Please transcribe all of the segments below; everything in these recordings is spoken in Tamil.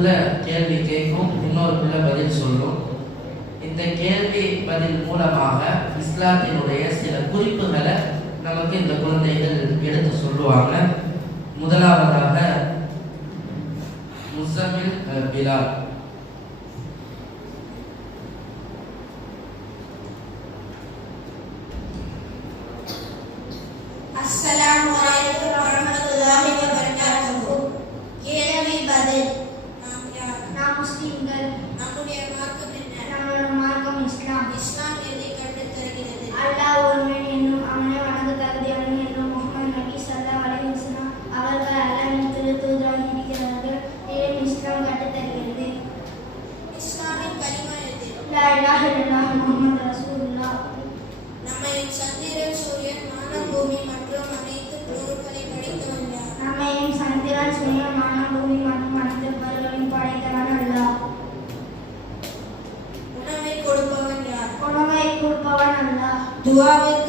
புள்ள கேள்வி கேட்கும் இன்னொரு பிள்ளை பதில் சொல்லும். இந்த கேள்வி பதில் மூலமாக இஸ்லாத்தினுடைய சில குறிப்புகளை நமக்கு இந்த குழந்தைகள் எடுத்து சொல்லுவாங்க. முதலாவதாக முசமில் பிலால். பூமி மற்றும் அனைத்து பொருட்களை படைத்தவன் யார் நம்மையும் சந்திரன் சூரியன் வானம் பூமி மற்றும் அனைத்து பொருள்களையும் படைத்தவன் அல்லாஹ் உணவை கொடுப்பவன் யார் உணவை கொடுப்பவன் அல்லாஹ் துவாவிற்கு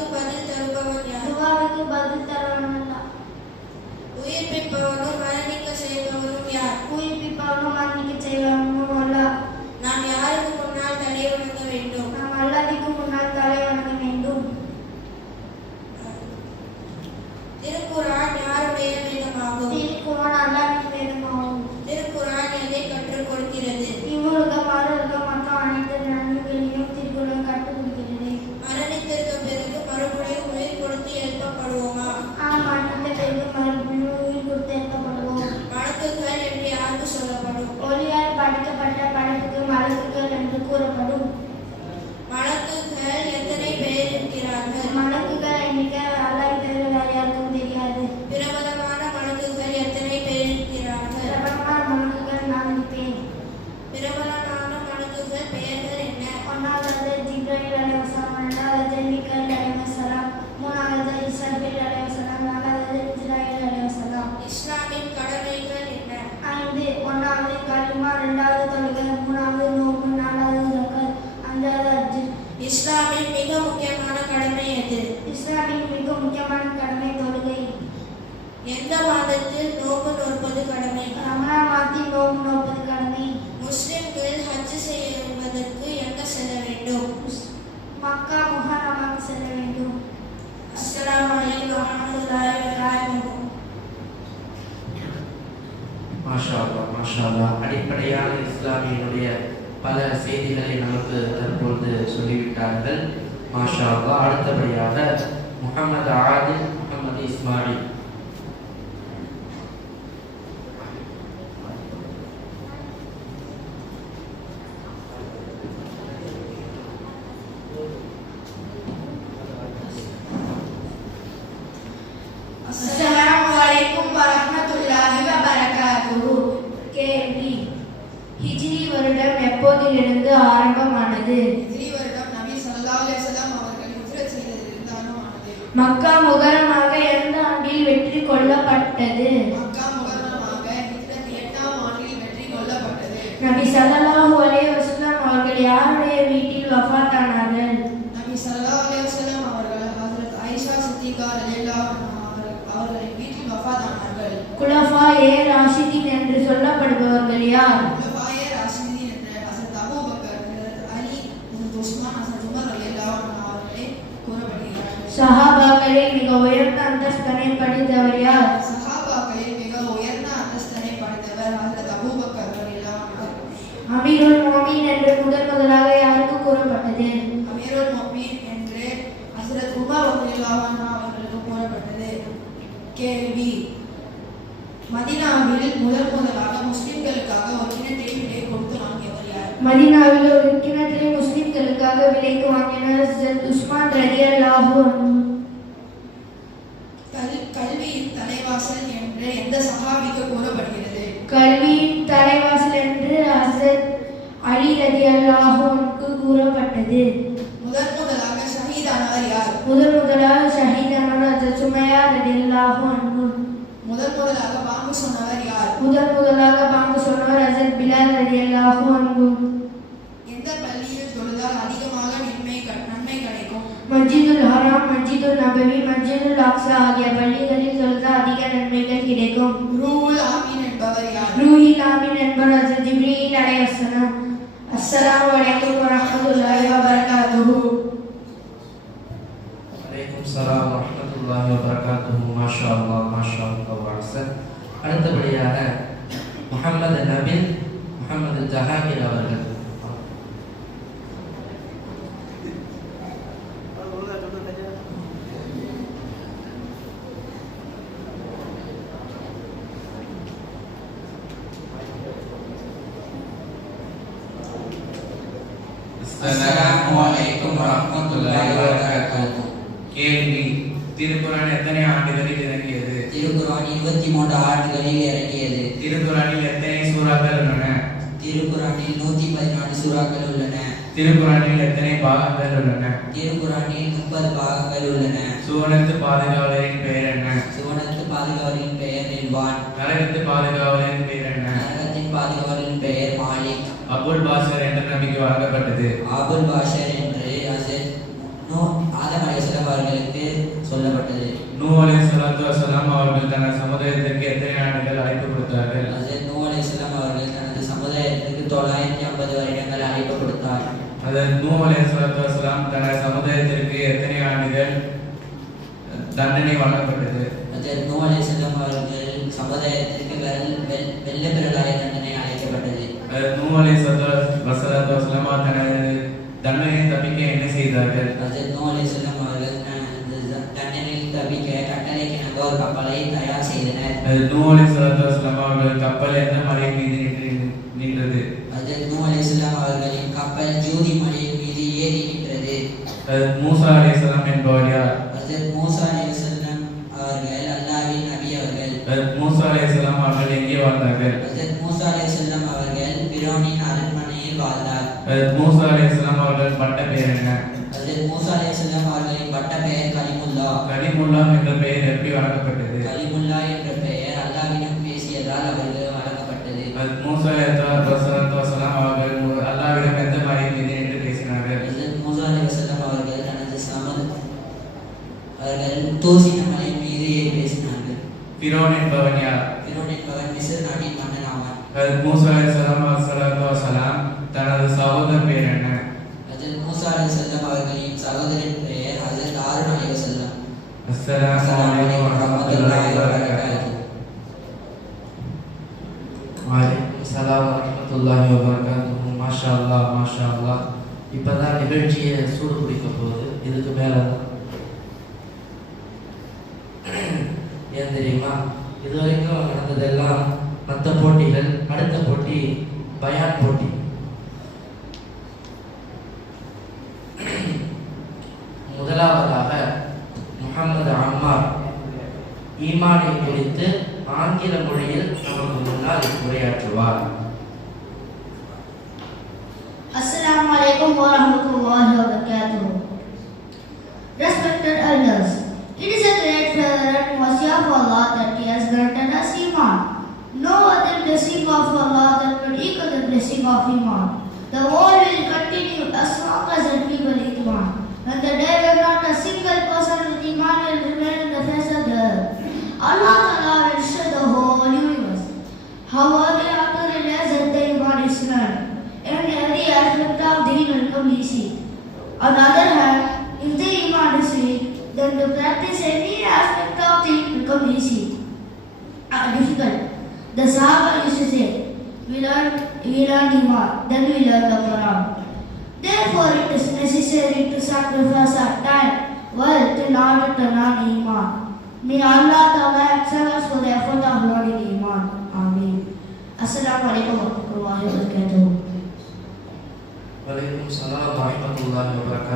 இஸ்லாமின் மிக முக்கியமான கடமை எது? இஸ்லாமின் மிக முக்கியமான கடமை தொழுகை. எந்த மாதத்தில் நோன்பு நோற்பது கடமை? ரமணான் மாதத்தில் நோம்பு நோப்பது கடமை. முஸ்லிம்கள் ஹஜ் செய்வதற்கு எங்க செல்ல வேண்டும்? மக்கா முஹரமாக்கு செல்ல வேண்டும். அஸ்ஸலாமு அலைக்கும் வரஹ்மத்துல்லாஹி வபரகாத்துஹு. மாஷா அல்லா மாஷா அல்லா அடிப்படையான இஸ்லாமியனுடைய பல செய்திகளை நமக்கு தற்பொழுது சொல்லிவிட்டார்கள். மாஷா அல்லா அடுத்தபடியாக முகமது ஆதில் முகமது இஸ்மாயில் அஸ்ஸலாமு அலைக்கும் வரஹ்மத்துல்லாஹி வபரகாத்துஹு கேள்வி ஹிஜ்ரி வருடம் எப்போதிலிருந்து ஆரம்பமானது ஹிஜ்ரி வருடம் நபி ஸல்லல்லாஹு அலைஹி வஸல்லம் அவர்கள் ஹிஜ்ரத் செய்ததிலிருந்து ஆரம்பமானது. மக்கா முகரமாக எந்த ஆண்டில் வெற்றி கொள்ளப்பட்டது. நபி ஸல்லல்லாஹு அலைஹி வஸல்லம் அவர்கள் யாருடைய வீட்டில் வஃபாத்தானார்கள் நபி ஸல்லல்லாஹு அலைஹி வஸல்லம் அவர்கள் ஹஜ்ரத் ஆயிஷா சித்திகா ரலியல்லாஹு அன்ஹா அவர்கள் அவர்களின் வீட்டில் வஃபாத்தானார்கள். குலஃபா ஏ ராஷிதீன் என்று சொல்லப்படுபவர்கள் யார் ராஷிதீன் என்ற ஹஜ்ரத் அபூபக்கர், ஹஜ்ரத் அலி, ஹஜ்ரத் உஸ்மான், ஹஜ்ரத் உமர் ரலியல்லாஹு அன்ஹு அவர்களே கூறப்படுகிறார்கள். சஹாபாக்களில் மிக உயர்ந்த அந்தஸ்தனை படித்தவர் யார் சஹாபாக்களில் மிக உயர்ந்த அந்தஸ்தனை படைத்தவர் ஹஜ்ரத் அபூபக்கர் ரலியல்லாஹு அன்ஹு. அமீருல் மோமின் என்று முதன் முதலாக யாருக்கு கூறப்பட்டது அமீருல் முஃமின் என்று ஹஸ்ரத் உமர் ரலியல்லாஹு அன்ஹு அவர்களுக்கு கூறப்பட்டது கேள்வி. மதினாவில் முதல் முதலாக முஸ்லிம்களுக்காக ஒரு கிணற்றை விலை கொடுத்து வாங்கியவர் யார்? மதினாவில் ஒரு கிணற்றை முஸ்லிம்களுக்காக விலைக்கு வாங்கினார் உஸ்மான் ரலியல்லாஹு அன்ஹு. ரலியல்லாஹு அன்ஹு முதல் முதலாக பாம்பு சொன்னவர் யார் முதல் முதலாக பாம்பு சொன்னவர் ஹஜரத் பிலால் ரலியல்லாஹு அன்ஹு எந்த பள்ளியில் தொழுதால் அதிகமாக நன்மை நன்மை கிடைக்கும் மஸ்ஜிதுல் ஹராம் மஸ்ஜிதுல் நபவி மஸ்ஜிதுல் அக்ஸா ஆகிய பள்ளிகளில் தொழுதால் அதிக நன்மைகள் கிடைக்கும் ரூஹுல் ஆமீன் என்பவர் யார் ரூஹில் ஆமீன் என்பவர் ஹஜரத் ஜிப்ரீல் அலைஹிஸ்ஸலாம் அஸ்ஸலாமு அலைக்கும் வரஹ்மத்துல்லாஹி ஹசரத் முகமது நபில் முகமது ஜஹாங்கீர் அவர்கள் அஸ்ஸலாமுஅலைக்கும் வரஹ்மத்துல்லாஹி வபரகாத்துஹு கேள்வி திருக்குறான் எத்தனை ஆண்டுகளில் இறங்கியது? திருக்குறான் இருபத்தி மூன்று ஆண்டுகளில் இறங்கியது. திருக்குறானில் எத்தனை சூறாக்கள் உள்ளன? திருக்குறானில் நூத்தி பதினாலு சூறாக்கள் உள்ளன. திருக்குறானில் எத்தனை பாகங்கள் உள்ளன? திருக்குறானில் முப்பது பாகங்கள் உள்ளன. சூனத்து பாதுகாவலரின் பெயர் என்ன? சுவனத்து பாதுகாவலின் பெயர் நில்வான். நரகத்து பாதுகாவலரின் பெயர் என்ன? நரகத்தின் பாதுகாவலின் பெயர் மாலிக். அபுல் பாசர் என்ற நபிக்கு வழங்கப்பட்டது. ஆபுல் பாஷர் என்று அசர் நூ ஆதம் அலைஹிஸ்ஸலாம் அவர்களுக்கு சொல்லப்பட்டது. நூ அலைஹிஸ்ஸலாத்து வஸலாம் அவர்கள் தனது சமுதாயத்திற்கு எத்தனை ஆண்டுகள் அழைப்பு கொடுத்தார்கள்? அசர் நூ அலைஹிஸ்ஸலாம் அவர்கள் தனது சமுதாயத்திற்கு தொள்ளாயிரத்தி ஐம்பது வருடங்கள் அழைப்பு கொடுத்தார். அதில் நூ அலைஹிஸ்ஸலாத்து வஸலாம் தனது சமுதாயத்திற்கு எத்தனை ஆண்டுகள் தண்டனை வழங்கப்பட்டது அசர் நூ அலைஹிஸ்ஸலாம் அவர்கள் சமுதாயத்திற்கு வெல் வெல் வெள்ள பிறலாய தண்டனை அழைக்கப்பட்டது அதில் நூ அலைஹிஸ்ஸலாத்து வஸலாம் தனது தண்டனை தப்பிக்க என்ன செய்தார்கள் ஹஜரத் நூ அலைஹிஸ்ஸலாம் அவர்கள் த- இந்த தண்டனையில் தப்பிக்க கட்டளைக்கு நாங்க ஒரு கப்பலை தயார் செய்தனர் அதில் நூ வஸலாம் அவர்கள் கப்பல் எந்த மலை மீது நின்று நின்றது? ஹஜரத் நூ அலைஹிஸ்ஸலாம் அவர்களின் கப்பல் ஜூதி மலையின் மீது ஏறி நின்றது. அதில் மூசா அலைஹிஸ்ஸலாம் என்பவர் யார்? ஹஜரத் மூசா அலைஹிஸ்ஸலாம் அவர்கள் அல்லாஹ்வின் நபி அவர்கள். அதில் மூசா அலைஹிஸ்ஸலாம் அவர்கள் எங்கே வாழ்ந்தார்கள்? ஹஜரத் மூசா அலைஹிஸ்ஸலாம் அவர்கள் பிரோனின் அரண்மனையில் வாழ்ந்தார். அதில் மூசா அலைஹிஸ்ஸலாம் அவர்கள் பட்ட பெயர் என்ன? ஹஜரத் மூசா அலைஹிஸ்ஸலாம் அவர்களின் பட்ட பெயர் கலிமுல்லா. கலிமுல்லா என்ற பெயர் எப்படி வழங்கப்பட்டது? கலிமுல்லா என்ற மூசா வஸலாம் அவர்கள் ஒரு அல்லாஹ்விடம் எந்த மலை மீது நின்று பேசினார்கள்? மூசா அலைஹிஸ்ஸலாம் அவர்கள் தனது சமத அவர்கள் தூசின மலை மீது பேசினார்கள். ஃபிரௌன் என்பவன் யார்? பிரோன் என்பவர் மிஸ்ர் நாட்டின் மன்னன் அதில் மூசா தனது என்ன? அவர்களின் சகோதரின் பெயர் அஸ்ஸலாமு அலைக்கும் வரஹ்மத்துல்லாஹி வபரகாத்துஹு வலைக்கும் சலாம் வரமத்துல்லாஹி வபரகாத்துஹு. மாஷா அல்லாஹ் மாஷா அல்லாஹ் இப்பதான் நிகழ்ச்சியை சூடு பிடிக்க போகுது. இதுக்கு மேல தான். ஏன் தெரியுமா? இது வரைக்கும் நடந்ததெல்லாம் மற்ற போட்டிகள் அடுத்த போட்டி பயான் போட்டி. முதலாவதாக முகமது அம்மார் ஈமானை குறித்து ஆங்கில மொழியில் நமக்கு முன்னால் உரையாற்றுவார். Assalamu alaikum wa rahmatullahi wa barakatuh. Respected elders, it is a great favor and mercy of Allah that He has granted us Iman. No other blessing of Allah that could equal the blessing of Iman. The world will continue as long as the people Iman. And the day when not a single person with Iman will remain in the face of the earth. Allah easy. On the other hand, if the Iman is weak, then to practice any aspect of deen will easy. Uh, difficult. The Sahaba used to say, we learn, we learn Iman, then we learn the Quran. Therefore, it is necessary to sacrifice our time, wealth in order to learn Iman. May Allah Ta'ala accept us for the effort of learning Iman. Ameen. Assalamu alaikum wa rahmatullahi wa barakatuh. வலைக்கும் சலாம் வரமத்துல்லாஹி வபரகாத்துஹு